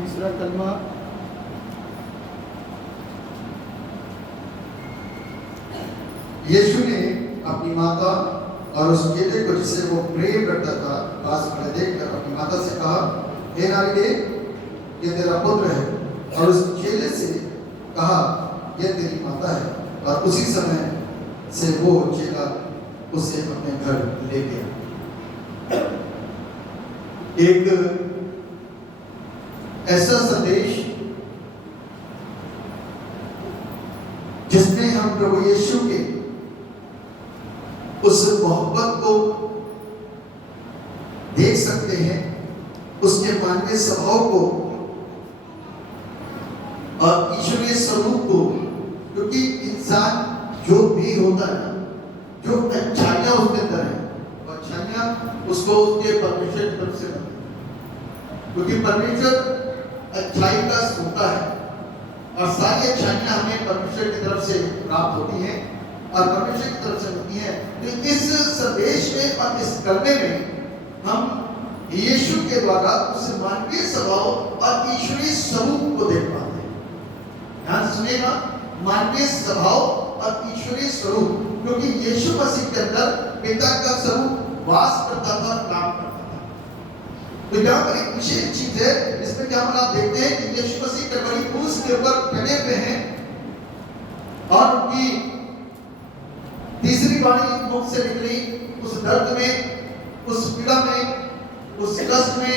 तीसरा कलमा यीशु ने अपनी माता और उस चेले को जिसे वो प्रेम करता था पास खड़े देखकर अपनी माता से कहा, हे नारी, ये तेरा पुत्र है। और उस चेले से कहा, ये तेरी माता है। और उसी समय से वो चेला उसे अपने घर ले गया। एक ऐसा संदेश जिसमें हम प्रभु यीशु के उस मोहब्बत को देख सकते हैं, उसके मानवीय स्वभाव को और ईश्वरीय स्वरूप को। क्योंकि इंसान जो भी होता है, जो अच्छाइयां उसके अंदर है, वो अच्छाइयां उसको उसके परमेश्वर की तरफ से मिलती है। क्योंकि परमेश्वर अच्छाई का होता है और सारी अच्छाइयां हमें परमेश्वर की तरफ से प्राप्त होती हैं और परमेश्वर की तरफ से मिलती हैं। तो इस संदेश में और इस कलमे में हम यीशु के द्वारा उस मानवीय स्वभाव और ईश्वरीय स्वरूप को देख पाते हैं। ध्यान से सुनिएगा, मानवीय स्वभाव और ईश्वरीय स्वरूप, क्योंकि यीशु मसीह के अंदर पिता का स्वरूप वास करता था और काम करता था। तो यहाँ पर एक विशेष चीज है जिसमें क्या आप देखते हैं कि यीशु मसीह कलवरी क्रूस के ऊपर टंगे हुए हैं और उनकी तीसरी वाणी मुख से निकली उस दर्द में, उस पीड़ा में, उस कष्ट में।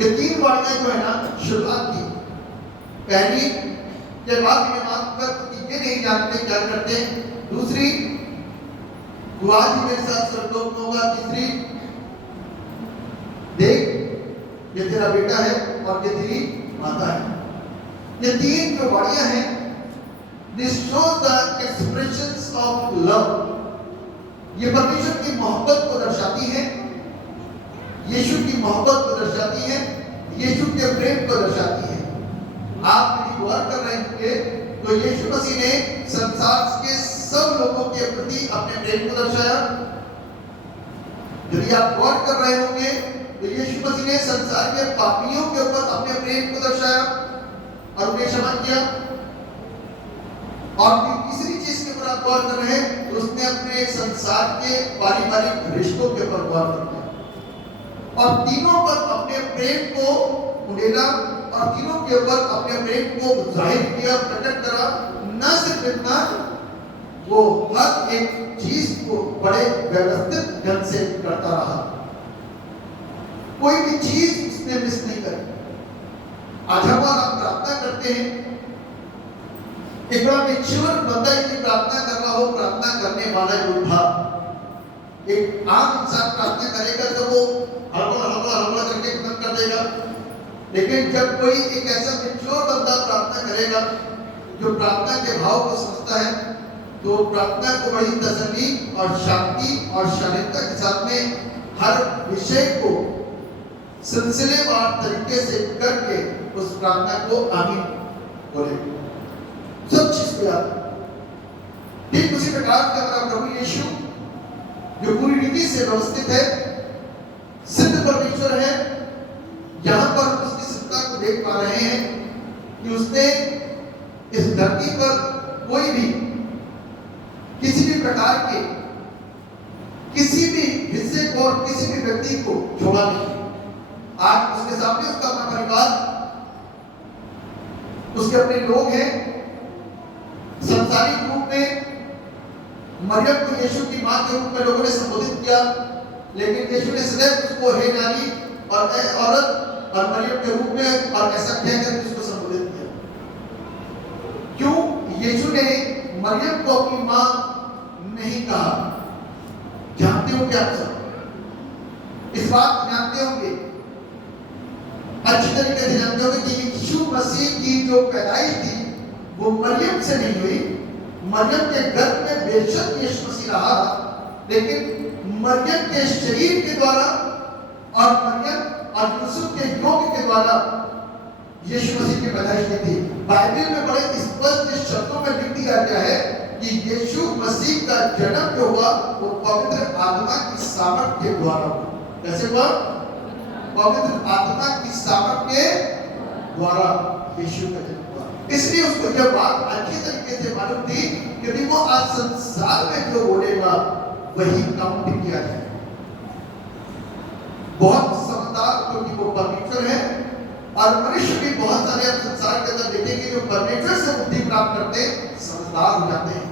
ये तीन वाणियां जो है ना, शुरुआत की पहली के बाद में बात कर ये नहीं जानते क्या करते। दूसरी, तू आज ही मेरे साथ स्वर्गलोक में होगा। तीसरी, देख ये तेरा बेटा है और ये तेरी माता है। ये तीन जो वाणियां हैं, this shows the expressions of love। ये परमेश्वर की मोहब्बत को दर्शाती है, यीशु की मोहब्बत को दर्शाती है, यीशु के प्रेम को दर्शाती है। आप यदि गौर कर रहे होंगे तो यीशु मसीह ने संसार के सब लोगों के प्रति अपने प्रेम को दर्शाया। यदि आप गौर कर रहे होंगे तो यीशु मसीह ने संसार के पापियों के ऊपर अपने प्रेम को दर्शाया और उन्हें क्षमा किया। और तीसरी चीज के ऊपर आप गौर कर रहे हैं तो उसने अपने संसार के पारिवारिक रिश्तों के ऊपर गौर कर दिया और तीनों पर अपने प्रेम को उड़ेला और तीनों के ऊपर अपने प्रेम को जाहिर किया, प्रकट करा। न सिर्फ इतना, वो हर एक चीज को बड़े व्यवस्थित ढंग से करता रहा, कोई भी चीज उसने मिस नहीं करी। आज हम प्रार्थना करते हैं, एक बड़ा मेच्योर बंदा की प्रार्थना कर रहा हो, प्रार्थना करने वाला योद्धा। एक आम इंसान प्रार्थना करेगा तो वो हड़बड़ करके खत्म कर देगा। लेकिन जब कोई एक ऐसा मेच्योर बंदा प्रार्थना करेगा जो प्रार्थना के भाव को समझता है, तो प्रार्थना को बड़ी तसल्ली और शांति और शालीनता के साथ में हर विषय को सिलसिलेवार तरीके से करके उस प्रार्थना को आमीन बोले, सब चीज को याद। ठीक उसी प्रकार का हमारा प्रभु यीशु जो पूरी रीति से व्यवस्थित है, सिद्ध परमेश्वर है, यहां पर उसकी सत्ता को देख पा रहे हैं कि उसने इस धरती पर कोई भी किसी भी प्रकार के किसी भी हिस्से को और किसी भी व्यक्ति को छोड़ा नहीं। आज उसके सामने उसका अपना परिवार, उसके अपने लोग हैं। संसारिक रूप में मरियम को यीशु की मां के रूप में लोगों ने संबोधित किया, लेकिन यीशु ने सदैव उसको हे नारी और ए औरत और मरियम के रूप में और ऐसा कहकर उसको संबोधित किया। क्यों? यीशु ने मरियम को अपनी मां नहीं कहा। जानते हो क्या सब इस बात जानते होंगे, अच्छी तरीके से जानते होंगे कि यीशु मसीह की जो पैदाइश थी वो मरियम से नहीं हुई। मरियम के गर्भ में बेशक यीशु मसीह रहा, लेकिन मरियम के शरीर के द्वारा और मरियम और यूसुफ के योग के द्वारा यीशु मसीह की पैदाइश नहीं थी। बाइबल में बड़े स्पष्ट शब्दों में लिख दिया गया है कि यीशु मसीह का जन्म जो हुआ वो पवित्र आत्मा की सामर्थ के द्वारा हुआ। कैसे हुआ? पवित्र आत्मा की सामर्थ के द्वारा यीशु का जन्म हुआ। इसलिए उसको यह बात अच्छी तरीके से मालूम थी कि देखो आज संसार में जो बोलेगा वही काउंट किया जाए। बहुत समझदार क्योंकि वो परमेश्वर है, और मनुष्य भी बहुत सारे आप संसार के अंदर देखेंगे जो परमेश्वर से बुद्धि प्राप्त करते समझदार हो जाते हैं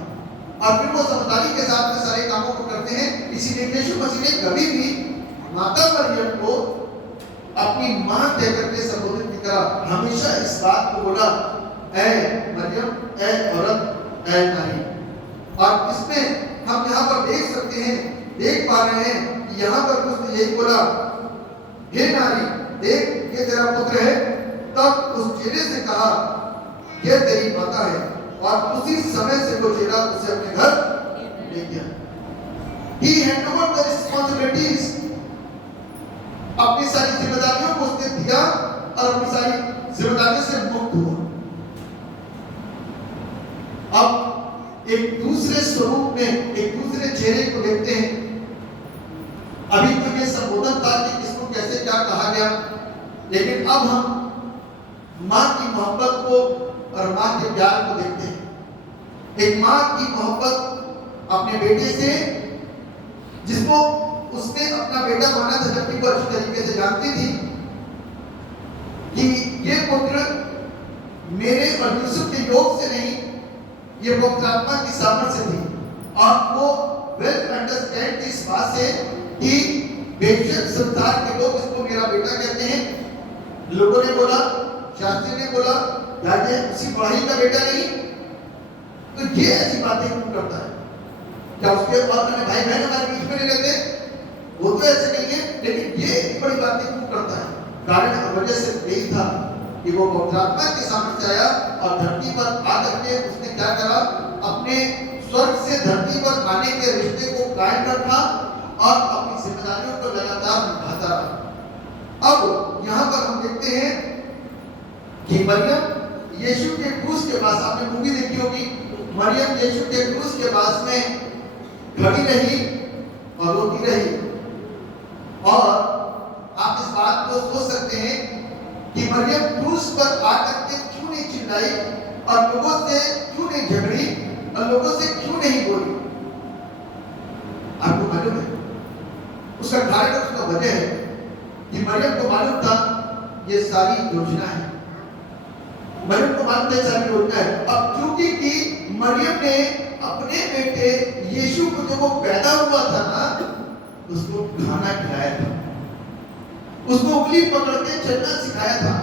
और फिर वो समझदारी के साथ में सारे कामों को करते हैं। इसीलिए यीशु मसीह ने कभी भी माता मरियम को अपनी मां कहकर के संबोधित नहीं करा, हमेशा इस बात को बोला, ऐ मरियम, ऐ औरत, ऐ नारी। और इसमें हम यहाँ पर देख सकते हैं, देख पा रहे हैं कि यहाँ पर उसने यही बोला, हे नारी देख ये तेरा पुत्र है। तब उस चेले से कहा ये तेरी माता है, और उसी समय से वो चेला उसे अपने घर ले गया। He handed over the responsibilities, अपनी सारी जिम्मेदारियों को उसने दिया और अपनी सारी जिम्मेदारियों से मुक्त हुआ। अब एक दूसरे स्वरूप में एक दूसरे चेहरे को देखते हैं। अभी तो ये संबोधन था कि किसको कैसे क्या कहा गया, लेकिन अब हम मां की मोहब्बत को और मां के प्यार को देखते हैं। एक मां की मोहब्बत अपने बेटे से, जिसको उसने अपना बेटा माना था, जबकि वो अच्छी तरीके से जानती थी कि ये पुत्र मेरे और यूसुफ के योग से नहीं, ये पवित्र आत्मा की सामर्थ से थी। और वो वेल अंडरस्टैंड इस बात से कि बेशक संसार के लोग इसको मेरा बेटा कहते हैं, लोगों ने बोला, शास्त्री ने बोला, ये उसी पढ़ाई का बेटा नहीं, तो ये ऐसी बातें क्यों करता है? क्या उसके बाद मैंने भाई बहन हमारे बीच में नहीं रहते? वो तो ऐसे नहीं है, लेकिन ये इतनी बड़ी बातें क्यों करता है? कारण और वजह से यही था कि वो पवित्र आत्मा के सामने आया और धरती पर आकर के उसने क्या करा, अपने स्वर्ग से धरती पर आने के रिश्ते को कायम रखा और अपनी जिम्मेदारियों को लगातार निभाता रहा। अब यहाँ पर हम देखते हैं कि मरियम यीशु के क्रूस के पास, आपने मूवी देखी होगी, मरियम यीशु के क्रूस के पास में खड़ी रही और रोती रही। और आप इस बात को सोच सकते हैं कि मरियम क्रूस पर आकर के क्यों नहीं चिल्लाई और लोगों से क्यों नहीं झगड़ी और लोगों से क्यों नहीं बोली? आपको मालूम है उसका कारण, उसका वजह है कि मरियम को मालूम था ये सारी योजना है। मरियम को मालूम था ये सारी योजना है। अब क्योंकि कि मरियम ने अपने बेटे यीशु को जब वो पैदा हुआ था ना, उसको खाना खिलाया था, उसको उंगली पकड़ के चलना सिखाया था।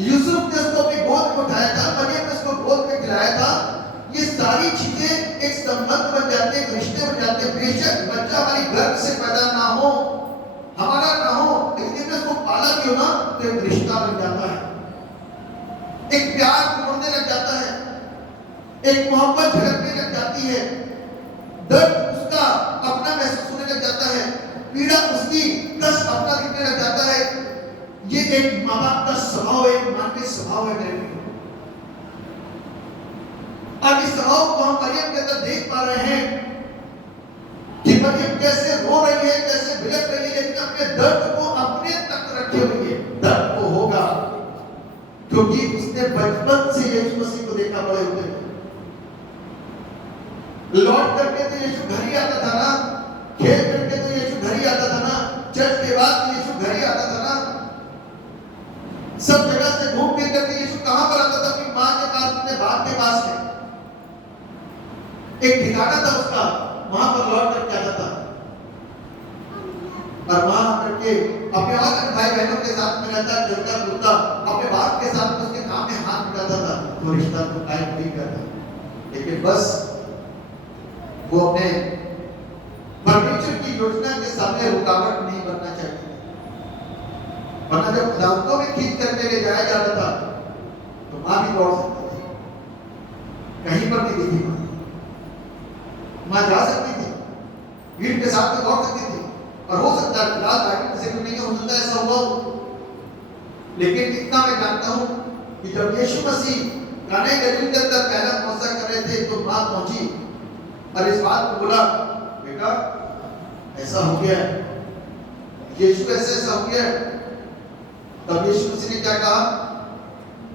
यूसुफ ने उसको अपनी गोद में उठाया था, मरियम ने उसको गोद में खिलाया था। ये सारी चीजें एक संबंध बन जाते हैं, रिश्ते बन जाते हैं। बेशक बच्चा हमारी गर्भ से पैदा ना हो, हमारा ना हो, लेकिन उसको पाला भी हो ना तो एक रिश्ता बन जाता है, एक प्यार उमड़ने लग जाता है, एक मोहब्बत झलकने लग जाती है, दर्द उसका अपना महसूस होने लग जाता है, पीड़ा उसकी कष्ट अपना दिखने लग जाता है। ये एक माँ बाप का स्वभाव है, एक मां के स्वभाव है मेरे लिए। और इस स्वभाव को हम मरियम के अंदर देख पा रहे हैं कि मरियम कैसे रो रही है, कैसे बिलख रही है, लेकिन अपने दर्द को अपने तक रखे हुए है। दर्द को होगा क्योंकि उसने बचपन से यीशु मसीह को देखा बड़े होते हुए। लौट करके तो यीशु घर ही आता था ना, खेल करके तो यीशु घर ही आता था ना, चर्च के बाद तो यीशु घर ही आता था ना, सब जगह से घूम फिर करके यीशु कहां पर आता था? अपनी मां के पास, अपने बाप के पास में एक ठिकाना था उसका, वहां पर लौट करके आता था। और वहां करके अपने और भाई बहनों के साथ में रहता, खेलता कूदता, अपने बाप के साथ उसके काम में हाथ मिलाता था, तो रिश्ता को कायम नहीं करता। लेकिन बस वो अपने परमेश्वर की योजना के सामने रुकावट नहीं बनना चाहिए। वरना जब खुदावंतों में खींच करके ले जाया जाता था तो मां भी दौड़ सकती थी, कहीं पर नहीं दिखी मां जा सकती थी, भीड़ के साथ में दौड़ सकती थी, और हो सकता है फिलहाल आगे किसी को नहीं हो सकता ऐसा हुआ हो। लेकिन इतना मैं जानता हूं कि जब यीशु मसीह काना गलील के अंदर पहला मौसा कर रहे थे तो मां पहुंची और इस बात को बोला, बेटा ऐसा हो गया, यीशु ऐसा हो गया, तब यीशु मसीह ने क्या कहा,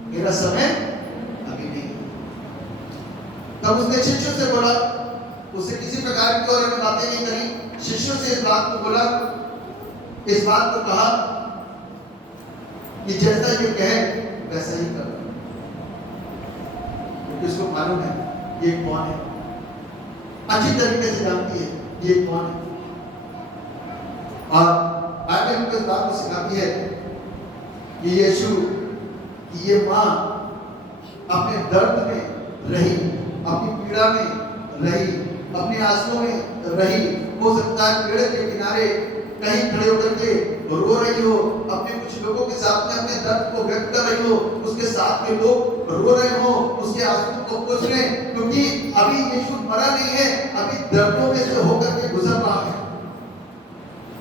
मेरा समय अभी नहीं है। तब उसने शिष्यों से बोला, उसे किसी प्रकार की और बातें नहीं करी, शिष्यों से इस बात को बोला, इस बात को कहा कि जैसा ये कहे वैसा ही करो, क्योंकि उसको मालूम है ये कौन है, अच्छी तरीके से जानती है ये कौन है। और आगे हमको इस बात को सिखाती है कि यीशु की ये माँ अपने दर्द में रही, अपनी पीड़ा में रही, अपने आंसुओं में रही। हो सकता है पेड़ के किनारे कहीं खड़े होकर के रो रही हो, अपने कुछ लोगों के साथ में अपने दर्द को व्यक्त कर रही हो, उसके साथ में लोग रो रहे हो, उसके आंसू को पोंछ रहे, क्योंकि अभी यीशु मरा नहीं है, अभी दर्दों में से होकर के गुजर रहा है।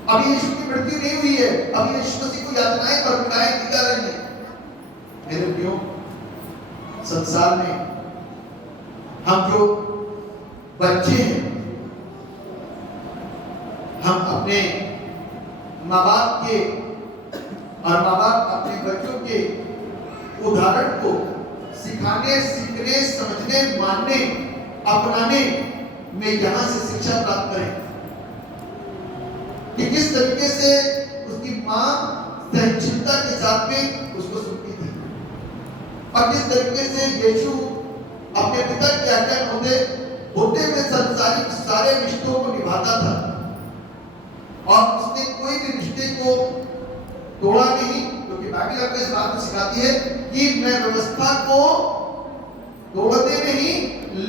अभी यीशु की मृत्यु नहीं हुई है, अभी यीशु मसीह को यातनाएं और पीड़ाएं दी जा रही हैं। मेरे प्रियो, संसार में हम जो बच्चे हैं, हम अपने माँ बाप के और माँ बाप अपने बच्चों के उदाहरण को सिखाने, सीखने, समझने, मानने, अपनाने में यहाँ से शिक्षा प्राप्त करें कि किस तरीके से उसकी माँ सहनशीलता के साथ में उसको सुनती थी और किस तरीके से यीशु अपने पिता के आज्ञा होते हुए संसारिक सारे रिश्तों को निभाता था और उसने कोई भी रिश्ते को तोड़ा नहीं, क्योंकि बाइबल आपको इस बात को सिखाती है कि मैं व्यवस्था को तोड़ने नहीं,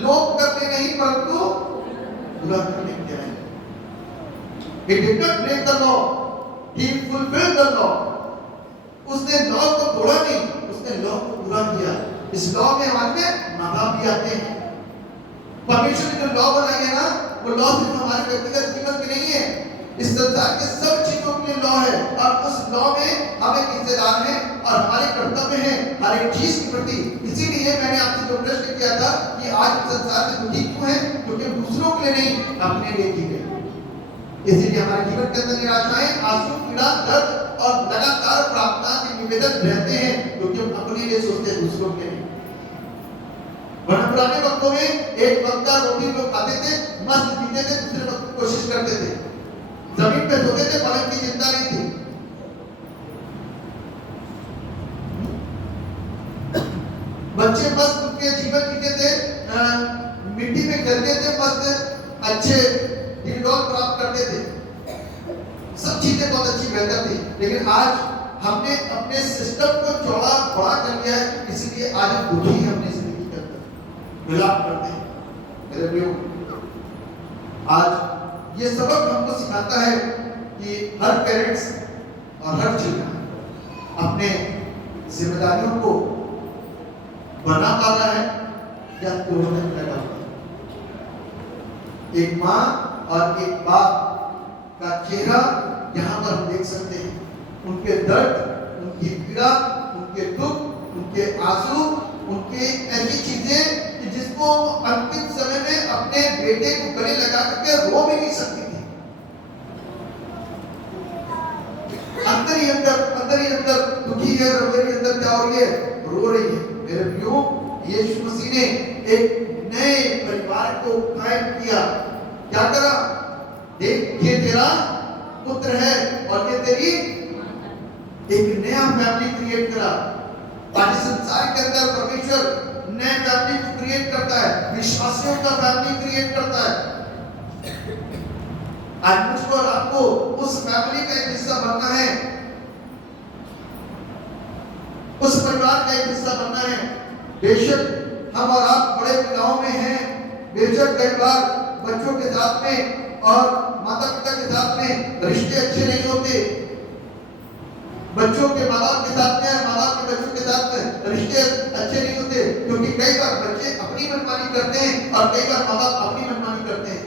लोप करने नहीं, परंतु पूरा करने के लिए। He did not break the law, he fulfilled the law. उसने लॉ को तोड़ा नहीं, उसने लॉ को पूरा किया। इस लॉ में हमारे में माँ बाप भी आते हैं। परमेश्वर ने जो लॉ बनाई है ना, वो लॉ सिर्फ हमारे व्यक्तिगत जीवन में नहीं है, इस संसार के सब चीजों के लिए लॉ है और उस लॉ में हम एक हिस्सेदार हैं और हमारे कर्तव्य हैं हर एक चीज के प्रति। इसीलिए मैंने आपसे जो प्रश्न किया था कि आज संसार में दुखी क्यों है, क्योंकि दूसरों के लिए नहीं, अपने लिए जी गए। इसीलिए हमारे जीवन के अंदर निराशाएं, आंसू, पीड़ा, दर्द और लगातार प्रार्थना के निवेदन रहते हैं, क्योंकि हम अपने लिए सोचते हैं, दूसरों के लिए। वरना पुराने वक्तों में एक वक्त का रोटी लोग खाते थे, मस्त पीते थे, दूसरे वक्त की कोशिश करते थे, जमीन पे सोते थे, पलंग की चिंता नहीं थी। बच्चे मस्त उनके जीवन जीते थे, मिट्टी में खेलते थे, मस्त अच्छे दिल-डोल प्राप्त करते थे, सब चीजें बहुत अच्छी बेहतर थी। लेकिन आज हमने अपने सिस्टम को चौड़ा बड़ा कर लिया है, इसीलिए आज हम दुखी हैं अपनी जिंदगी के अंदर, विलाप करते हैं। मेरे प्रियो, आज ये सबक हमको सिखाता है कि हर पेरेंट्स और हर चिल्ड्रन अपने जिम्मेदारियों को बना पा रहा है या तोड़ने में लगा हुआ है। एक माँ और एक बाप का चेहरा यहाँ पर हम देख सकते हैं, उनके दर्द, उनकी पीड़ा, उनके दुख, उनके आंसू, उनके ऐसी चीजें कि जिसको अंतिम समय में अपने बेटे को गले लगा करके रो भी नहीं सकती थी। अंदर ही अंदर दुखी है, हृदय के अंदर क्या हो रही है, रो रही है। मेरे प्रियो, यीशु मसीह ने एक नए परिवार को कायम किया। क्या करा? देख, ये तेरा पुत्र है और ये तेरी, एक नया फैमिली क्रिएट करा। आज संसार के अंदर परमेश्वर नए फैमिली को क्रिएट करता है, विश्वासियों का फैमिली क्रिएट करता है। आज मुझको और आपको उस फैमिली का एक हिस्सा बनना है, उस परिवार का एक हिस्सा बनना है। बेशक हम और आप बड़े गांव में हैं, बेशक कई बार बच्चों के साथ में और माता पिता के साथ में रिश्ते अच्छे नहीं होते, बच्चों के माँ बाप के साथ में और माँ बाप के बच्चों के साथ में रिश्ते अच्छे नहीं होते, क्योंकि कई बार बच्चे अपनी मनमानी करते हैं और कई बार माँ बाप अपनी मनमानी करते हैं।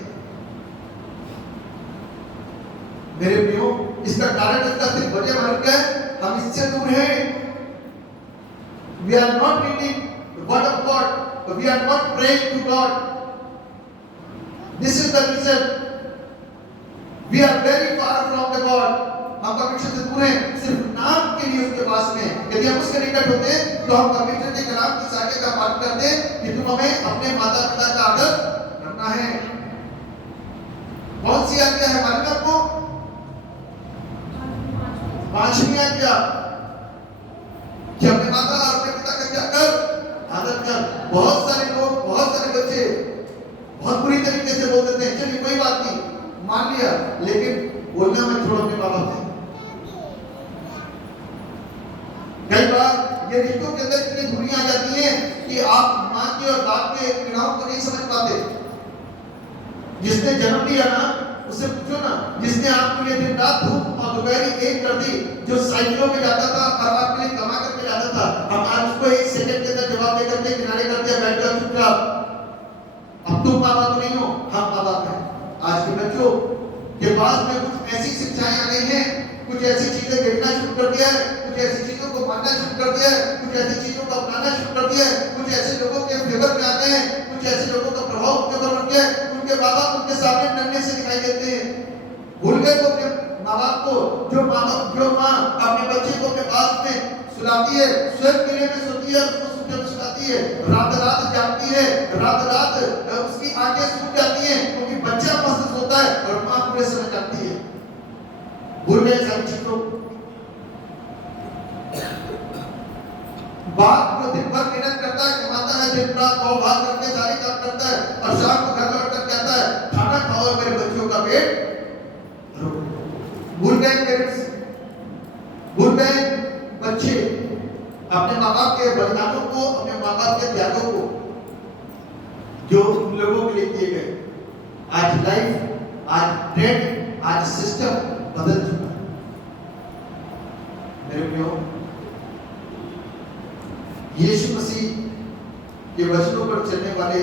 मेरे प्रियो, इसका कारण इसका सिर्फ वजह मालूम है, हम इससे दूर हैं। We are not reading the word of God, we are not praying to God. This is the reason we are very far from the God. हम परमेश्वर से दूर हैं सिर्फ नाम के लिए उसके पास में। यदि हम उसके निकट होते तो हम परमेश्वर के कलाम की आज्ञा का पालन करते कि तुम हमें अपने माता पिता का आदर करना है। कौन सी आज्ञा है मालूम आपको? 5वीं आज्ञा कि अपने माता और अपने पिता का क्या कर? आदर कर। बहुत सारे लोग, बहुत सारे बच्चे बहुत बुरी तरीके से बोल देते हैं, चलिए कोई बात नहीं मान लिया, लेकिन बोलना मैं छोड़ अपने माँ बाप से। कई बार ये रिश्तों के अंदर इतनी दूरी आ जाती है कि आप माँ के और बाप के पीड़ाओं को नहीं समझ पाते। जिसने जन्म दिया ना उससे पूछो ना, जिसने आपके लिए दिन रात धूप और दोपहर एक कर दी, जो साइकिलों में जाता था और आपके लिए कमा करके जाता था, अब आज उसको एक सेकंड के अंदर जवाब दे करके किनारे कर दिया, बैठ जाओ चुपचाप। अब तुम माँ बाप नहीं हो, हम माँ बाप हैं। आज के बच्चों के पास में कुछ ऐसी शिक्षाएं आ गई हैं, कुछ ऐसी चीजें देखना शुरू कर दिया है, कुछ ऐसी चीजों को मानना शुरू कर दिया है, कुछ ऐसी चीजों को अपनाना शुरू कर दिया है, कुछ ऐसे लोगों के फेवर में आते हैं, कुछ ऐसे लोगों का प्रभाव उनके ऊपर बन गया है, उनके माँ बाप उनके सामने नन्हे से दिखाई देते हैं। भूल गए वो अपने माँ बाप को, जो माँ अपने बच्चे को अपने पास में सुलाती है, स्वयं किले में सोती है, उसको सुलाती है, रात रात जागती है, रात रात उसकी आंखें सूख जाती हैं क्योंकि बच्चा मस्त सोता है और माँ पूरे समय जागती है। भूल गए सारी चीजों। बाप जो दिन भर मेहनत करता है, कमाता है, दिन रात भाव भाग करके सारे काम करता है और शाम को घर लौट कर कहता है खाना खाओ और मेरे बच्चों का पेट भरो। भूल गए पेरेंट्स, भूल गए बच्चे अपने माँ बाप के बलिदानों को, अपने माँ बाप के त्यागों को जो उन लोगों के लिए किए गए। आज लाइफ, आज ट्रेंड, आज सिस्टम बदल चुका है मेरे प्रियो। यीशु मसीह के वचनों पर चलने वाले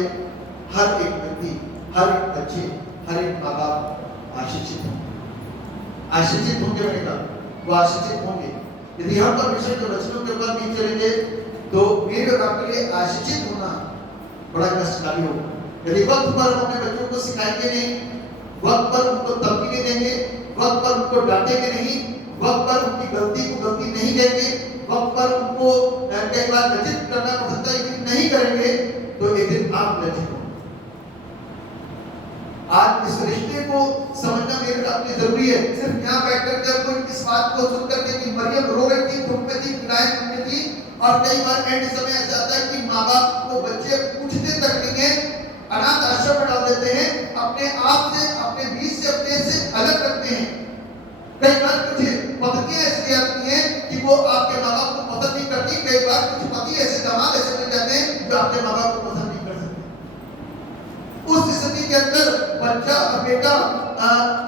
हर एक व्यक्ति, हर एक बच्चे, हर एक माँ बाप आशीषित होंगे। आशीषित होंगे, मैंने कहा वो आशीषित होंगे। यदि हम परमेश्वर के वचनों के ऊपर नहीं चलेंगे तो मेरे और आपके लिए आशीषित होना बड़ा कष्टकारी होगा। यदि वक्त पर हम अपने बच्चों को सिखाएंगे नहीं, वक्त पर उनको तंबी नहीं देंगे, वक्त पर उनको डांटेंगे नहीं, वक्त पर उनकी गलती को गलती नहीं देंगे, वक्त पर उनको कई बार लज्जित करना पड़ता है लेकिन नहीं करेंगे तो एक दिन आप लज्जित होंगे। आज इस रिश्ते को समझना मेरे अपनी जरूरी है। सिर्फ यहाँ बैठ कर जब कोई इस बात को सुन करके कि मरियम रो रही थी, धूप में थी, पीड़ाएं में थी, और कई बार एंड समय ऐसा आता है कि माँ बाप को बच्चे पूछते तक नहीं है, अनाथ आश्रम में डाल देते हैं, अपने आप से, अपने बीच से, अपने से अलग करते हैं। कई बार कुछ पत्नियां ऐसी आती हैं कि वो आपके माँ बाप को पसंद नहीं करती। कई बार कुछ पति ऐसे दामाद ऐसे मिल जाते हैं जो आपके माँ बाप को पसंद नहीं कर सकते। उस स्थिति के अंदर बच्चा और बेटा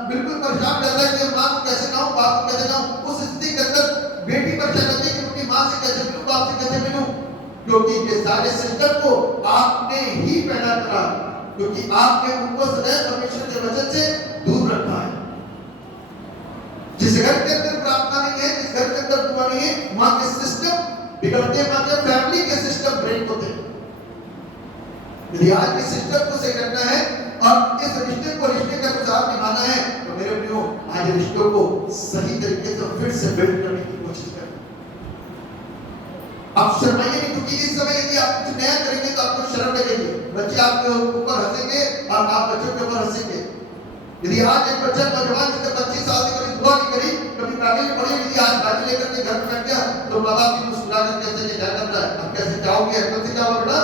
बिल्कुल परेशान रहता है कि माँ को कैसे कहूँ, बाप को कैसे कहूँ। उस स्थिति के अंदर बेटी परेशान रहती है कि अपनी माँ से कैसे मिलूँ, बाप से कैसे मिलूँ, क्योंकि ये सारे सिस्टम को आपने ही पैदा करा, क्योंकि आपने उनको सदैव परमेश्वर के वचन से दूर रखा है। जिस घर के अंदर प्रार्थना नहीं है, जिस घर के अंदर दुआ नहीं है, वहां के सिस्टम बिगड़ते हैं, वहां के फैमिली के सिस्टम ब्रेक होते हैं। यदि आज के सिस्टम को सही रखना है और इस रिश्ते को रिश्ते के अनुसार निभाना है तो मेरे प्रियो आज रिश्तों को सही तरीके से फिर से बिल्ड करने की कोशिश करें। आप शर्माइए नहीं, क्योंकि इस समय यदि आप कुछ नया करेंगे तो आपको शर्म लगेगी, बच्चे आपके ऊपर हंसेंगे और आप बच्चों के ऊपर हंसेंगे। यदि आज एक बच्चा नौजवान जिसने 25 साल से कभी दुआ नहीं करी, कभी कागज में पढ़ी, यदि आज गाड़ी लेकर के घर में बैठ गया तो माँ बाप की मुस्कुरा कर कैसे क्या कर रहा है, अब कैसे जाओगे, कैसे जाओगे बेटा,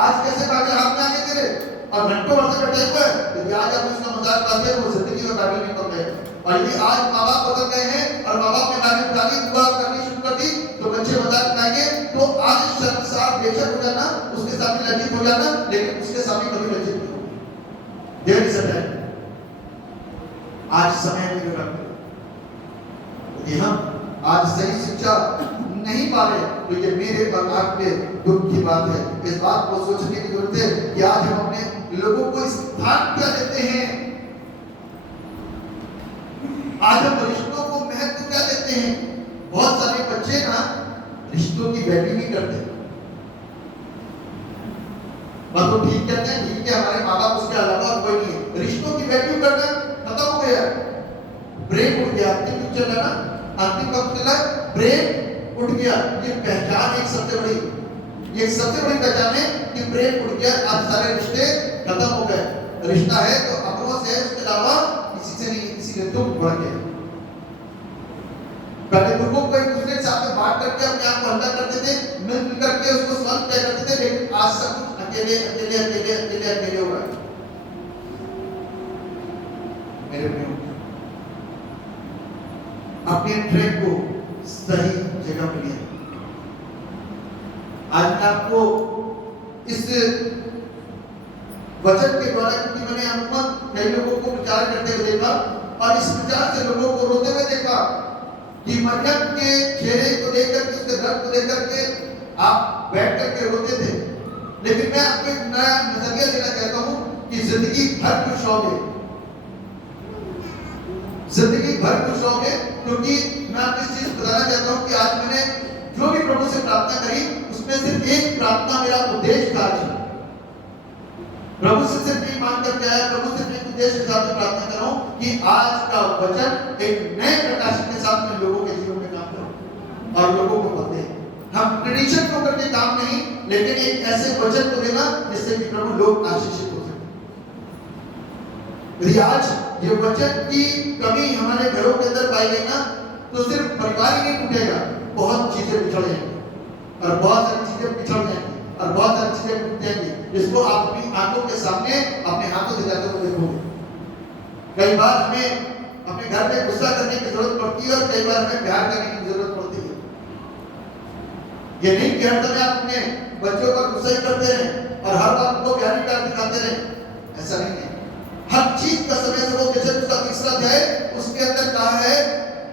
आज कैसे कागज हाथ में आके तेरे, और घंटों वहां से बैठे हुए हैं। यदि आज आप उसका मजाक करते हैं वो जिंदगी में कागज नहीं कर रहे। और यदि आज माँ बाप बदल गए हैं और माँ बाप ने कागज उठा ली, दुआ करनी शुरू कर दी तो बच्चे मजाक उठाएंगे। तो आज शर्मसार बेशक हो जाना, उसके सामने लज्जित हो जाना, लेकिन उसके सामने कभी लज्जित नहीं हो। There is a time. आज समय में रखते, यदि हम आज सही शिक्षा नहीं पा रहे तो ये मेरे और आपके दुख की बात है। इस बात को सोचने की जरूरत है कि आज हम अपने लोगों को स्थान क्या देते हैं, आज हम रिश्तों को महत्व क्या देते हैं। बहुत सारे बच्चे ना रिश्तों की वैल्यू नहीं करते, बस वो ठीक कहते हैं, ठीक है हमारे माँ बाप, उसके अलावा कोई नहीं है। रिश्तों की वैल्यू करना खत्म हो गया, ब्रेक हो गया, चल रहा है ना, अंतिम कब चल रहा है, प्रेम उठ गया। ये पहचान एक सबसे बड़ी पहचान है कि प्रेम उठ गया। आज सारे रिश्ते खत्म हो गए। रिश्ता है तो अपनों से, उसके अलावा किसी से नहीं, किसी के दुख बढ़ गए। पहले दुखों को एक दूसरे के साथ में बांट करके अपने आप को हल्का करते थे, मिलजुल करके उसको सॉल्व किया करते थे, लेकिन आज सब कुछ अकेले हो रहा है। मेरे प्रियो, अपने ट्रैक को सही जगह पर लिया। आज मैं आपको इस वचन के द्वारा, क्योंकि मैंने अमूमन कई लोगों को विचार करते हुए देखा और इस विचार से लोगों को रोते हुए देखा कि मरियम के चेहरे को लेकर के, उसके दर्द को लेकर के आप बैठ करके रोते थे। लेकिन मैं आपको एक नया नजरिया देना चाहता हूं कि जिंदगी भर खुश रहोगे, जिंदगी भर खुश रहोगे। क्योंकि मैं आपको इस चीज बताना चाहता हूं कि आज मैंने जो भी प्रभु से प्रार्थना करी, उसमें सिर्फ एक प्रार्थना मेरा उद्देश्य था। प्रभु से सिर्फ नहीं मांग करके आया, प्रभु से एक उद्देश्य के साथ प्रार्थना कर रहा हूं कि आज का वचन एक नए प्रकाश के साथ में लोगों के जीवन में काम करो और लोगों को बदले। हम ट्रेडिशन को करके काम नहीं, लेकिन एक ऐसे वचन को देना जिससे कि प्रभु लोग आशीषित हो सके। यदि आज ये वचन की कमी हमारे घरों के अंदर पाई गई ना, तो सिर्फ परिवार ही नहीं टूटेगा, बहुत चीजें बिछड़ जाएंगी और बहुत सारी चीजें बिछड़ जाएंगी और बहुत सारी चीजें टूट जाएंगी, जिसको आप अपनी आंखों के सामने अपने हाथों से जाते हुए देखोगे। कई बार हमें अपने घर में गुस्सा करने की जरूरत पड़ती है और कई बार हमें प्यार करने की जरूरत पड़ती है। ये नहीं कि हर समय आप अपने बच्चों का गुस्सा ही करते रहें और हर बात को प्यारी प्यार दिखाते रहें, ऐसा नहीं है। हर चीज का समय से वो, जैसे उसका तीसरा अध्याय उसके अंदर कहा है,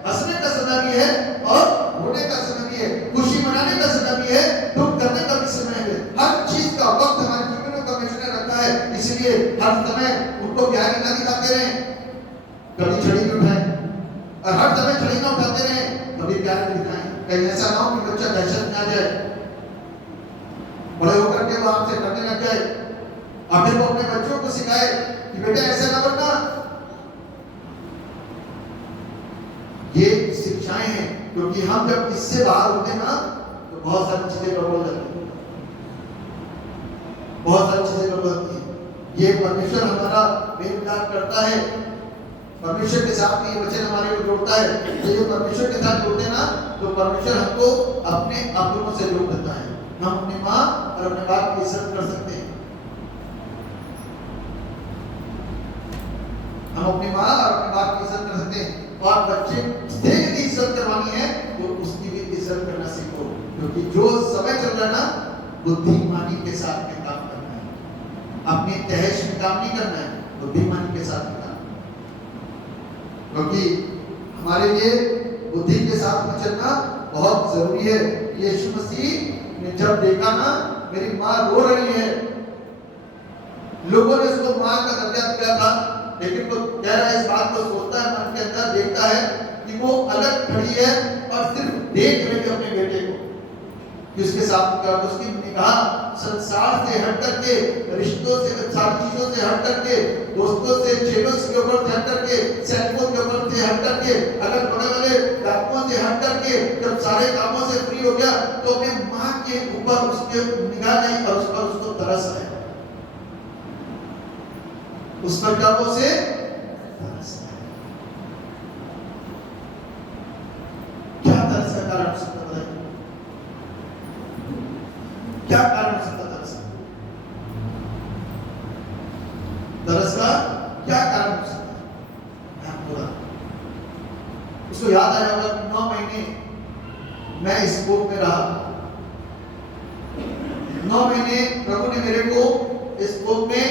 हंसने का समय भी है और रोने का समय भी है, खुशी मनाने का समय भी है, दुख करने का भी समय है। हर चीज का वक्त हमारे जीवन में परमेश्वर ने रखा है, इसलिए हर समय उनको प्यारी ना दिखाते रहें, कभी छड़ी भी उठाएं और हर समय छड़ी ना उठाते रहें, कभी प्यार भी दिखाएं। कहीं ऐसा ना हो कि बच्चा दहशत में आ जाए, बड़े होकर के वो आपसे डरने लग जाए और फिर वो अपने बच्चों को सिखाए कि बेटा ऐसा ना करना। ये शिक्षाएं हैं, क्योंकि हम जब इससे बाहर होते हैं ना, तो बहुत सारी चीजें गड़बड़ हो जाती हैं, बहुत सारी चीजें गड़बड़ होती हैं। ये परमेश्वर हमारा मेल मिलाप करता है, परमेश्वर के साथ ये वचन हमारे को जोड़ता है। ये परमेश्वर के साथ जोड़ते हैं ना, तो परमेश्वर हमको अपने अपनों से जोड़ देता है। हम अपनी माँ और अपने बाप की इज्जत कर सकते हैं, हम अपनी माँ और अपने बाप की इज्जत कर सकते हैं। और बच्चे से यदि इज्जत करवानी है तो उसकी भी इज्जत करना सीखो, क्योंकि जो समय चल रहा है ना, बुद्धिमानी के साथ में काम करना है, अपने तहश में काम नहीं करना है, बुद्धिमानी के साथ में काम, क्योंकि हमारे लिए बुद्धि के साथ में चलना बहुत जरूरी है। यीशु मसीह ने जब देखा ना मेरी माँ रो रही है, लोगों ने उसको माँ का दर्जा दिया था, लेकिन वो कह रहा है, इस बात को सोचता है मन के अंदर, देखता है कि वो अलग खड़ी है और सिर्फ देख रही है अपने बेटे को कि उसके साथ क्या, उसकी निगाह संसार से हट करके, रिश्तों से, सारी चीजों से हट करके, दोस्तों से, चेलों के ऊपर से हट करके, सैनिकों के ऊपर से हट करके, अगल बगल वाले डाकुओं से हट करके, जब सारे कामों से फ्री हो गया तो अपने माँ के ऊपर उसके निगाह नहीं और उस पर उसको तरस आया, उस पर क्या वो से तरस आया। क्या तरस का कारण हो सकता है? क्या कारण हो सकता तरस? तरस का क्या कारण हो सकता है? मैं आपको बता, उसको याद आया होगा कि 9 महीने मैं इस कोप में रहा, 9 महीने प्रभु ने मेरे को इस कोप में,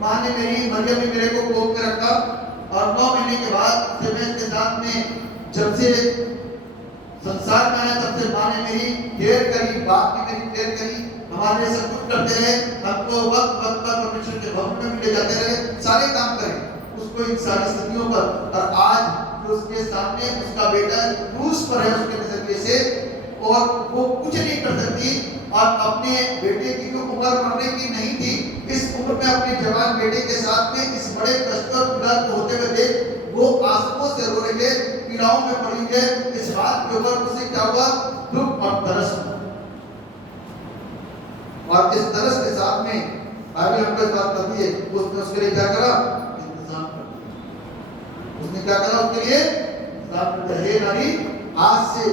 माँ ने मेरी, मरियम ने मेरे को कोप में रखा और 9 महीने के बाद जब मैं इसके साथ में, जब से संसार में आया तब से माँ ने मेरी केयर करी, बाप ने मेरी केयर करी, हमारे लिए सब कुछ करते रहे, हमको वक्त वक्त पर परमेश्वर के भवन में भी ले जाते रहे, सारे काम करें उसको इन सारी स्थितियों पर। और आज उसके सामने उसका बेटा क्रूस पर है उसके नजरिए से, और वो कुछ नहीं कर सकती, और अपने बेटे की जो उम्र मरने की नहीं थी, इस उम्र में अपने जवान बेटे के साथ में इस बड़े कष्ट और पीड़ा को होते हुए देख वो आंसुओं से रो रही है, पीड़ाओं किताबों में पढ़ी है, इस बात के ऊपर उसे क्या हुआ, दुख और तरस हुआ। और इस तरस के साथ में बाइबल हमको इस बात कहती है, उसने उसके लिए क्या करा, इंतजाम कर दिया। उसने क्या करा उसके लिए, इंतजाम कर दिया। हे नारी, आज से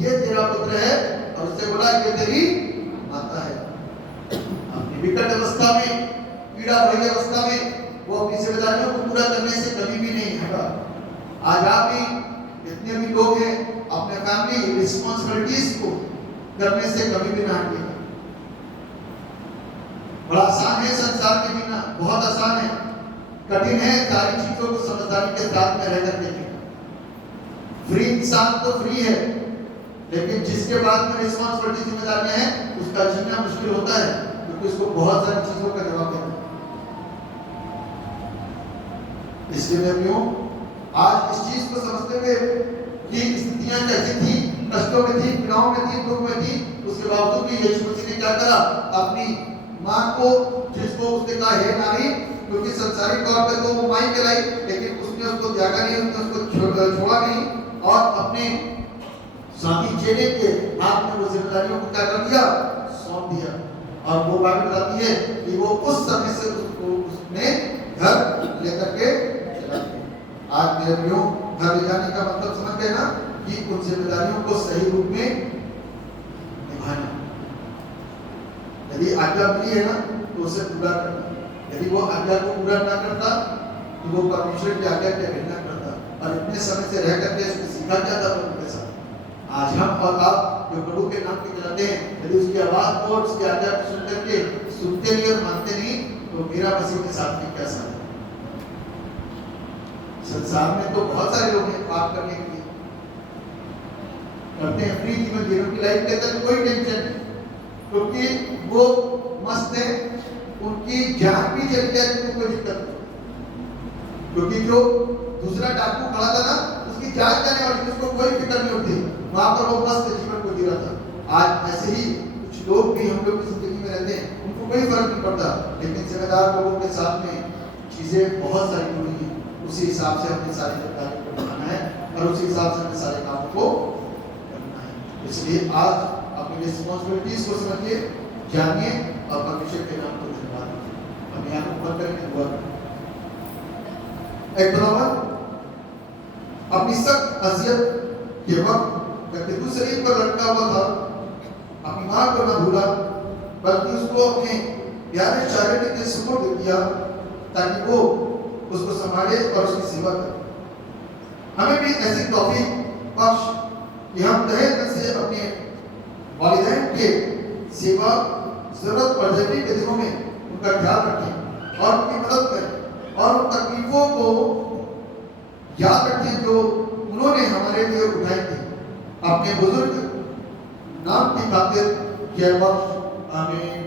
ये तेरा पुत्र है, और उससे बोला ये तेरी माता है। अपनी विकट अवस्था में, पीड़ा भरी अवस्था में वो अपनी जिम्मेदारियों को पूरा करने से कभी भी नहीं हटा। आज आप भी, जितने भी लोग हैं, अपने फैमिली रिस्पांसिबिलिटीज को करने से कभी भी ना हटिएगा। बड़ा आसान है संसार में जीना, बहुत आसान है, कठिन है सारी चीजों को समझदारी के साथ में रहकर के जीना। फ्री इंसान तो फ्री है, लेकिन जिसके बाद में रिस्पांसिबिलिटी जिम्मेदारियां हैं, उसका जीना मुश्किल होता है, क्योंकि उसको बहुत सारी चीजों का जवाब देना। इसलिए मैं क्यों आज इस चीज को समझते हुए कि स्थितियां कैसी थी, कष्टों में थी, पीड़ाओं में थी, दुख में थी, उसके बावजूद भी यीशु मसीह ने क्या करा, अपनी मां को, जिसको उसने कहा हे नारी, क्योंकि संसारिक तौर पे तो वो मां ही कहलाई, लेकिन उसने उसको त्यागा नहीं, उसने उसको छोड़ा नहीं, और अपने साथी चेले के हाथ में वो जिम्मेदारियों को क्या कर दिया, सौंप दिया। और वो बात बताती है कि वो उस समय से उसको उसने घर लेकर के चला गया। आज मेरे भाइयों, घर ले जाने का मतलब समझ गए ना, कि उन जिम्मेदारियों को सही रूप में निभाना। यदि आज्ञा मिली है ना, तो उसे पूरा करना। यदि वो आज्ञा को पूरा ना करता, तो वो परमेश्वर की आज्ञा के अवहेलना करता। और इतने समय से रह करके उसने सीखा क्या था प्रभु के साथ। आज हम और आप जो प्रभु के नाम पे चलाते हैं, यदि उसकी आवाज को, उसकी आज्ञा को सुन करके सुनते नहीं और मानते नहीं, तो मेरा मसीह के साथ में क्या साथ है। संसार में तो बहुत सारे लोग हैं पाप करने के लिए, करते हैं, फ्री जीवन जीवन की लाइफ के अंदर कोई टेंशन नहीं, क्योंकि वो मस्त है, उनकी जान भी चली जाए तो कोई दिक्कत नहीं। क्योंकि जो दूसरा डाकू खड़ा था ना, उसकी जान जाने वाली, उसको कोई फिक्र नहीं होती, वहां पर वो मस्त जीवन को जी रहा था। आज ऐसे ही कुछ लोग भी हम लोग की जिंदगी में रहते हैं, उनको कोई फर्क नहीं पड़ता, लेकिन जिम्मेदार लोगों के साथ में चीजें बहुत सारी जुड़ी हैं। उसी हिसाब से अपनी सारी जिम्मेदारी को निभाना है, और उसी हिसाब से अपने सारे कामों को करना है। इसलिए आज अपनी रिस्पॉन्सिबिलिटीज को समझिए, जानिए, और परमेश्वर के नाम को धन्यवाद दीजिए। हम यहाँ को बंद करके दुआ करें। एक बराबर अपनी सख्त अजियत के वक्त जब बिल्कुल शरीर पर लटका हुआ था, अपनी मां को न भूला, बल्कि उसको अपने प्यारे चारित्र के सुपुर्द किया, ताकि वो उसको संभाले और उसकी सेवा करे। हमें भी ऐसी तौफीक बख्श कि हम तहे दिल से अपने वालिदैन के सेवा, जरूरत और जरूरी के दिनों में उनका ख्याल रखें और उनकी मदद करें, और उन तकलीफों को याद रखें जो उन्होंने हमारे लिए उठाई थी। अपने बुजुर्ग नाम की खातिर जय बख्श। आमीन।